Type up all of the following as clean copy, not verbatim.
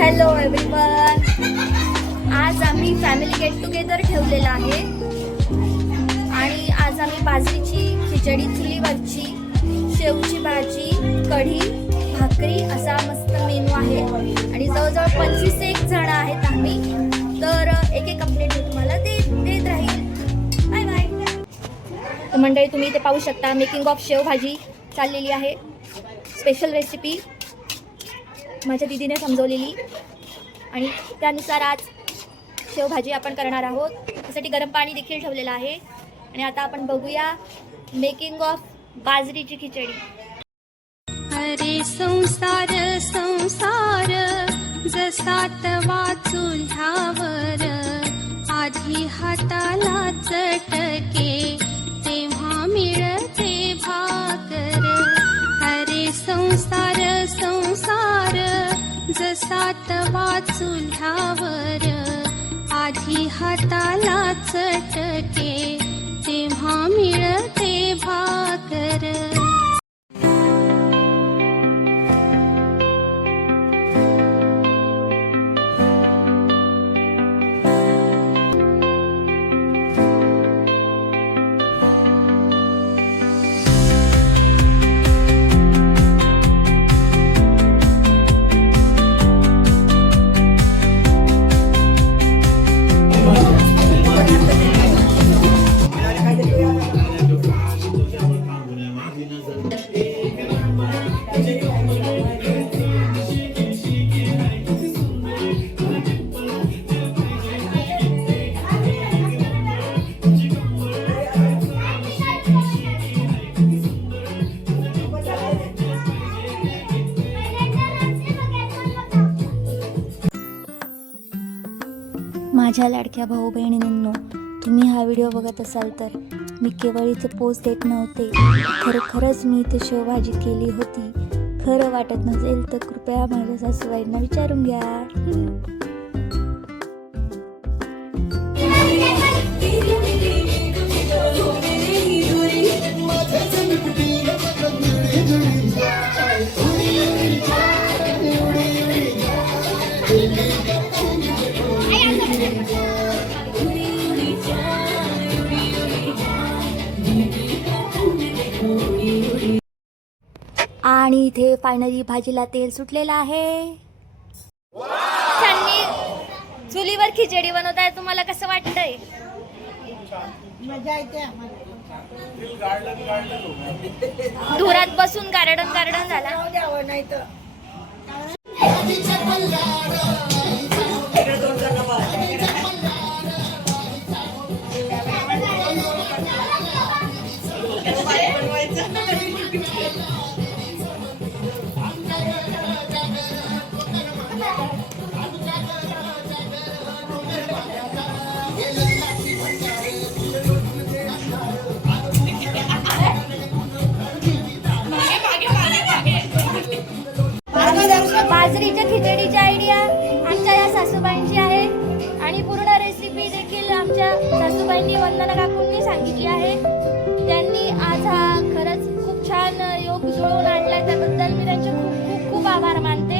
Hello everyone, आज आम्ही family get together ठेवलेला आहे आणि आज आम्ही बाजरीची खिचडी, चुलीवरची शेवची भाजी, कढी, भाकरी असा मस्त मेनू आहे आणि जवळजवळ 25 जण आहेत आम्ही. तर एक अपडेट मी तुम्हाला देत राहील. Bye bye. तर मंडळी, तुम्ही इथे पाहू शकता मेकिंग ऑफ शेवभाजी चाललेली आहे. स्पेशल रेसिपी माझ्या दीदीने समजवलेली आणि त्यानुसार आज शेवभाजी आपण करणार आहोत. त्यासाठी गरम पाणी देखील ठेवलेलं आहे आणि आता आपण बघूया मेकिंग ऑफ बाजरीची खिचडी. अरे संसार संसार जसा तवा चुल्ह्यावर, आधी हाताला चटके तेव्हा मिळते भाकर. अरे संसार संसार जसा तवा चुल्ह्यावर, आधी हाताला चटके तेव्हा मिळते भाकर. माझ्या लाडक्या भाऊ बहिणींनो, तुम्ही हा व्हिडिओ बघत असाल तर मी केवळ इथे पोस्ट देत नव्हते. खरंच मी इथे शेवभाजी केली होती. खरं वाटत नसेल तर कृपया माझ्या सासूबाईंना विचारून घ्या. आणि इथे फायनली भाजीला तेल सुटलेलं आहे. चुलीवर खिचडी बनवत आहे. तुम्हाला कसं वाटतंय? मजा येते. धुरात बसून गार्डन झाला. नाही तर बाजरीच्या खिचडीची आयडिया आमच्या या सासूबाईंची आहे आणि पूर्ण रेसिपी देखील आमच्या सासूबाईंनी, वंदना काकूंनी सांगितली आहे. त्यांनी आज हा खरंच खूप छान योग जुळवून आणला. त्याबद्दल मी त्यांचे खूप खूप खूप आभार मानते.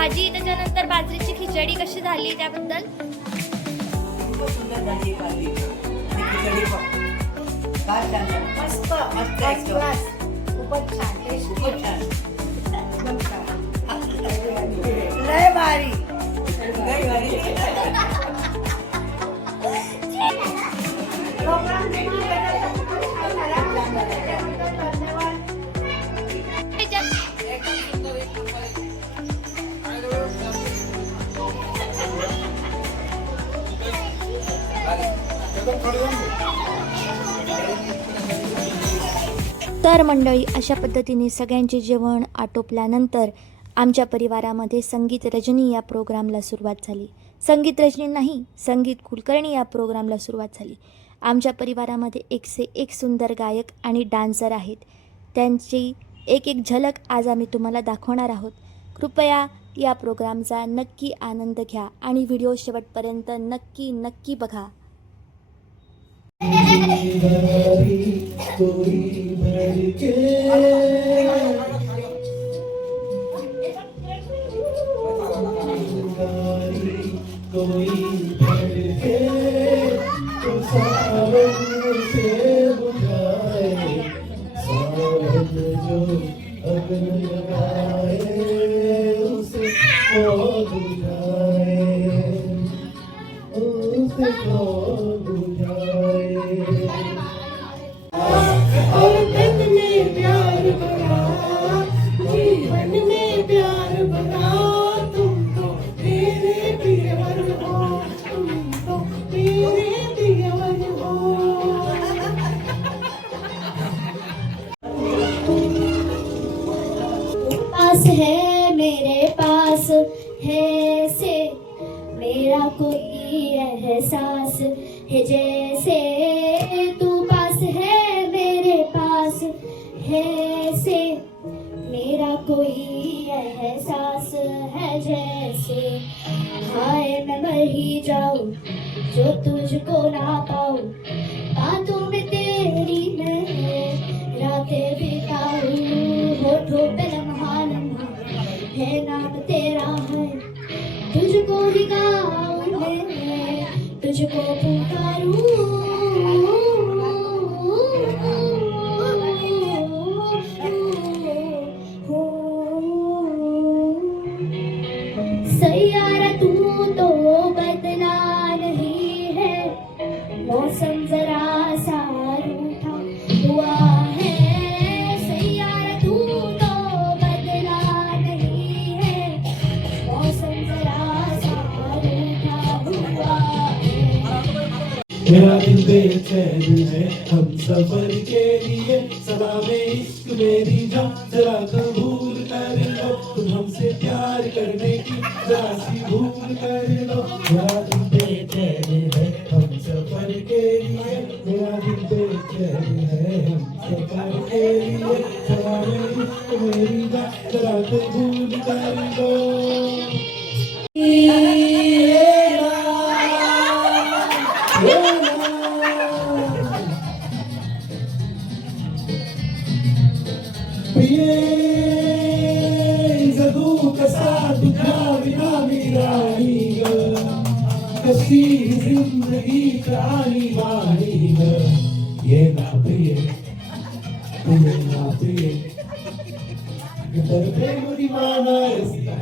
भाजी, त्याच्यानंतर बाजरीची खिचडी कशी झाली त्याबद्दल. खूपच सुंदर भाजी खाल्ली आणि खिचडी पण फार छान झाली. मस्त मस्त फर्स्ट एकदम. क्लास. खूपच छान टेस्टी. खूपच छान. एकदम छान. लय भारी. लय भारी. प्रोग्राम तुम्ही केला तर खूपच छान झाला. त्याबद्दल धन्यवाद. तर मंडळी, अशा पद्धतीने सगळ्यांचे जेवण आटोपल्यानंतर आमच्या परिवारामध्ये संगीत रजनी या प्रोग्रामला सुरुवात झाली. संगीत रजनी नाही, संगीत कुलकर्णी या प्रोग्रामला सुरुवात झाली. आमच्या परिवारामध्ये एकसे एक सुंदर गायक आणि डान्सर आहेत. त्यांची एक एक झलक आज आम्ही तुम्हाला दाखवणार आहोत. कृपया या प्रोग्रामचा नक्की आनंद घ्या आणि व्हिडिओ शेवटपर्यंत नक्की नक्की बघा. पास है मेरे पास है से मेरा कोई एहसास है जैसे तू पास है मेरे पास है से मेरा कोई एहसास है जैसे हाय मैं मर ही जाऊं जो तुझको ना पाऊं बातों में तेरी मैं रातें बिताऊं होठों पे लम्हा लम्हा है नाम तेरा है तुझको ही गाऊं मैं तुझको पुकारूं सैयारा तू तो बदला नहीं है मौसम जरा सा रूठा हुआ है सैयारा तू तो बदला नहीं है मौसम जरा सा रूठा हुआ है. मेरा दिल बेचैन है हम सफर के लिए सदा में इश्क मेरी जान जरा कबूल कर लो तुम हमसे प्यार करने की जरा सी भूल कर लो. मेरा दिल बेचैन है हम सफर के लिए मेरा दिल बेचैन है हम सफर के लिए सदा में इश्क मेरी जान जरा कबूल कर लो. जगू कसा तुझ्या विना मिराई कशी जिंदगी आणि वाणी ये ना प्रिय तुझे ना प्रिय तर प्रेम दिवाना रसिला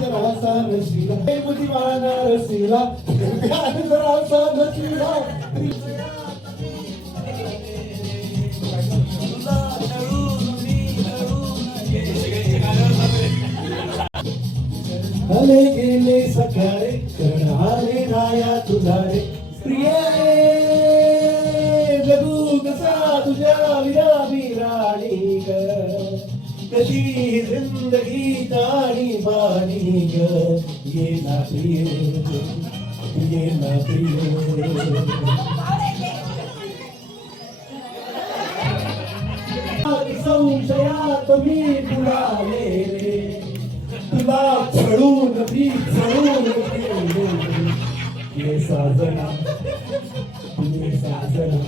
जरा सा नशिला प्रेम दिवाना रसिला जरा सा नशिला. आले गेले सकाळे करणारे राया तुझारे प्रिय जगू कसा तुझ्या विना राणी कशी जिंदगी ताणी बाणी ये ना प्रिय ये ना प्रिय. संशयात मी बुडाले रे तुला छळून मी छळून ये साजना ये साजना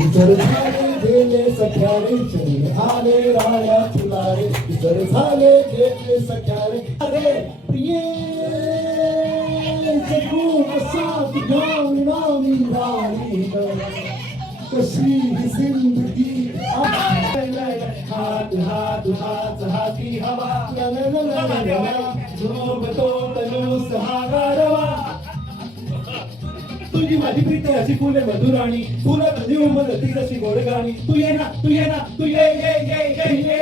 इतर झाले गेले सख्यारे चले आले राया तुलारे इतर झाले गेले सख्यारे अरे प्रिये जगू असा तुझ्या विनामी राणी कशी ही जिंदगी हात हात हात हाती हवा झोपतो तनु सहागारवा तुझी माझी प्रीत अशी फुले मधुराणी फुला तुझी उमलती जशी गोड गाणी तू ये ना तू ये ना तू ये ये ये ये ये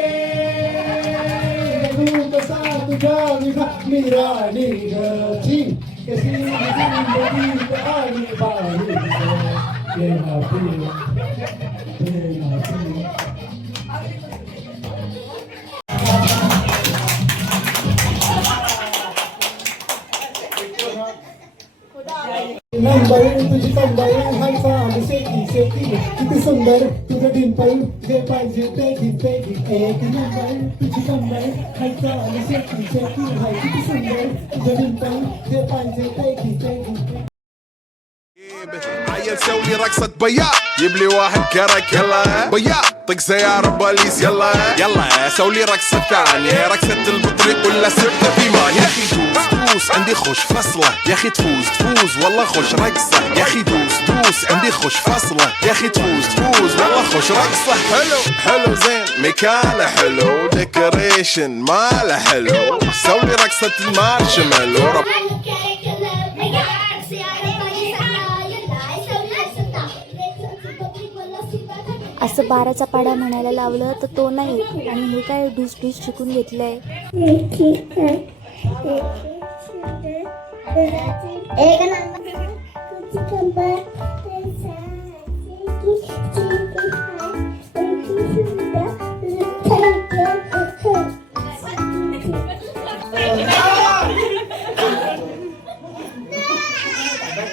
तू कसा तुझ्या विना मी राणी गची कशी जिंदगी आणि बाणी प्रेमा प्रेमा प्रेमा प्रेमा नंबर तुझी कंबर हायफा आणि शेती शेती किती सुंदर तुझं डिंपल जे पाहिजे ते घेते एक नंबर तुझी कंबर हायफा आणि शेती शेती हाय किती सुंदर तुझं डिंपल जे पाहिजे ते घेते عيل سوي رقصة بياع جيب لي واحد كرك يلا بياع طق سيارة بوليس يلا يلا سوي رقصة ثانية رقصة البطريق ولا سبتة في ماي يا اخي دوس دوس عندي خوش فصلة يا اخي تفوز تفوز والله خوش رقصة يا اخي دوس دوس عندي خوش فصلة يا اخي تفوز تفوز والله خوش رقصة حلو حلو زين مكانه حلو ديكوريشن ماله حلو سوي رقصة المارشميلو असं बाराचा पाडा म्हणायला लावलं तर तो नाही आणि हे काय ढुस ढुस शिकून घेतलंय.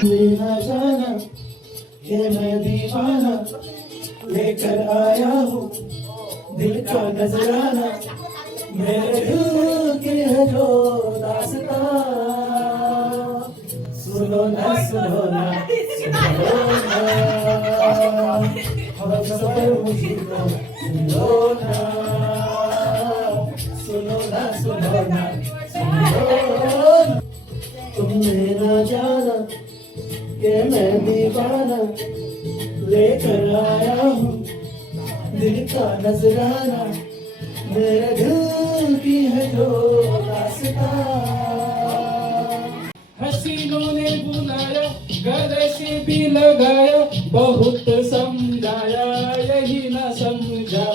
मेरा जाना ये मैं दीवाना लेकर आया हूँ दिल का नजराना मेरे दिल की है जो दास्तां सुनो ना सुनो ना सुनो ना हम सफर मुझे को सुनो ना सुनो ना सुनो ना सुनो ना तुम मेरा जाना ये मैं दीवाना लेकर आया हूँ दिल का नजराना मेरे दिल की है जो रास्ता हसीनों ने बुलाया गले से भी लगाया बहुत समझाया यही ना समझा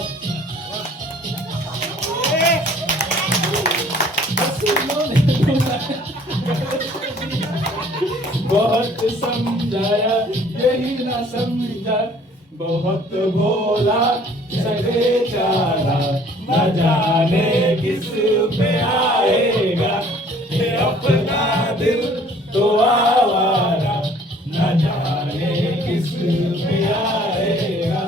हसीनों ने बुलाया बहुत समझाया यही ना समझा बहुत बोला सगे चारा न जाने किस पे आएगा ये अपना दिल तो आवारा न जाने किस पे आएगा.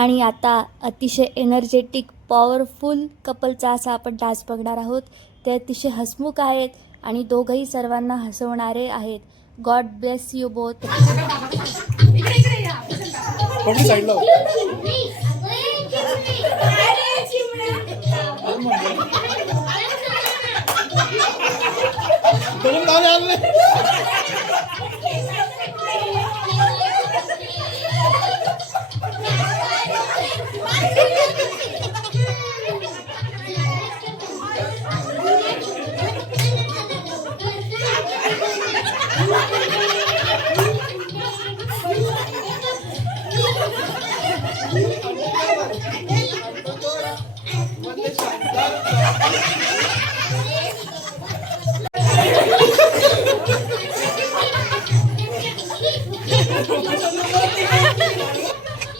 आणि आता अतिशय एनर्जेटिक पॉवरफुल कपलचा असा आपण डान्स बघणार आहोत. ते अतिशय हसमुख आहेत आणि दोघंही सर्वांना हसवणारे आहेत. God bless you both.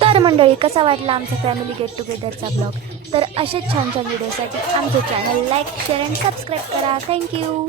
तर मंडळी, कसा वाटला आमचा फॅमिली गेट टुगेदरचा ब्लॉग? तर असेच छान छान व्हिडिओसाठी आमचे channel like share and subscribe करा. थँक्यू.